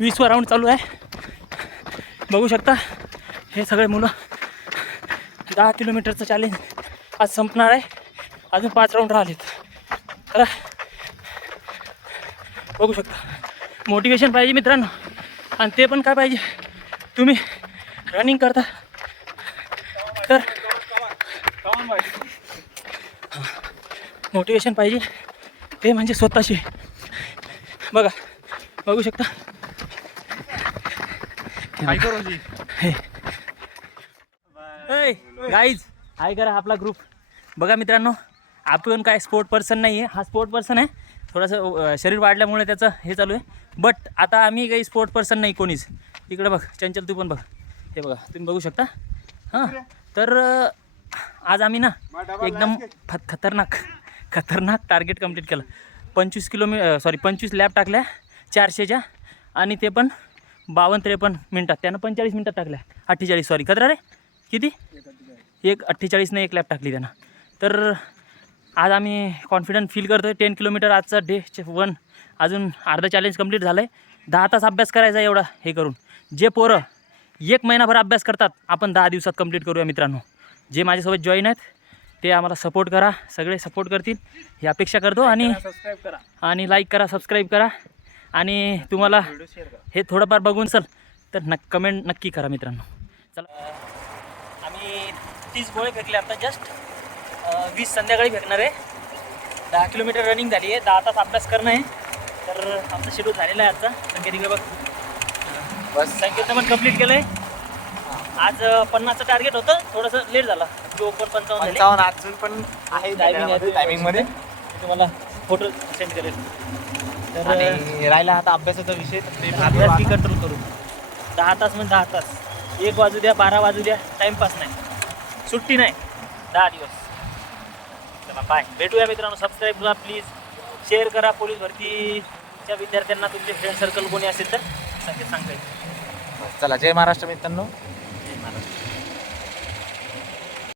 वीसवा round चालू आहे. बघू शकता हे सगळे मुलं दहा किलोमीटरचं चॅलेंज आज संपणार आहे. अजून पाच राऊंड राहिलेत. तर बघू शकता. मोटिवेशन पाहिजे मित्रांनो. आणि ते पण काय पाहिजे? तुम्ही रनिंग करता. तर मोटिवेशन पाहिजे. ते म्हणजे स्वतःशी. बघा. बघू शकता. गाईज हाय करा आपला ग्रुप बघा मित्रांनो आपण काय स्पोर्ट पर्सन नाही आहे हा स्पोर्ट पर्सन आहे. थोडंसं शरीर वाढल्यामुळे त्याचं हे चालू आहे. बट आता आम्ही काही स्पोर्ट पर्सन नाही कोणीच. इकडे बघ चंचल तू पण बघ. हे बघा तुम्ही बघू शकता. हां तर आज आम्ही ना एकदम खतरनाक खतरनाक टार्गेट कंप्लीट केलं. पंचवीस किलोमी सॉरी पंचवीस लॅब टाकल्या चारशेच्या. आणि ते पण बावन्न त्रेपन्न मिनटात. त्यानं पंचेचाळीस मिनटात टाकल्या. अठ्ठेचाळीस सॉरी कचरा रे? किती? एक अठ्ठेचाळीसने एक लॅब टाकली त्यानं. तर आज आम्ही कॉन्फिडंट फील करतो आहे टेन किलोमीटर आजचा डे वन अजून अर्धा चॅलेंज कंप्लीट झालं आहे दहा तास अभ्यास करायचा एवढा हे करून. जे पोरं एक महिनाभर अभ्यास करतात आपण दहा दिवसात कंप्लीट करूया मित्रांनो. जे माझ्यासोबत जॉईन आहेत ते आम्हाला सपोर्ट करा. सगळे सपोर्ट करतील. ही अपेक्षा करतो आणि सबस्क्राईब करा आणि लाईक करा सबस्क्राईब करा. आणि तुम्हाला हे थोडंफार बघून चल. तर नक कमेंट नक्की करा मित्रांनो. चला. आम्ही तीस गोळे फेकले आता जस्ट वीस संध्याकाळी फेकणार आहे. दहा किलोमीटर रनिंग झाली आहे. दहा तास अभ्यास करणं आहे. तर आमचं शेड्यूल झालेलं आहे आजचा संकेत इकडे बघ बस. संकेतनं पण कंप्लीट केलं आहे आज पन्नासचं टार्गेट होतं. थोडंसं लेट झाला. पण पंचावन्न झाले. अजून पण आहे. टायमिंग टायमिंगमध्ये. मी तुम्हाला फोटो सेंड करेल तर आणि राहिला आता अभ्यासाचा विषय. तर अभ्यास की कंट्रोल करू? दहा तास म्हणजे दहा तास. एक वाजू द्या बारा वाजू द्या टाइमपास नाही. सुट्टी नाही. दहा दिवस. चला बाय भेटूया मित्रांनो. सबस्क्राईब करा प्लीज शेअर करा पोलीस भरतीच्या विद्यार्थ्यांना तुमचे फ्रेंड सर्कल कोणी असेल तर सांगता येईल. चला जय महाराष्ट्र मित्रांनो.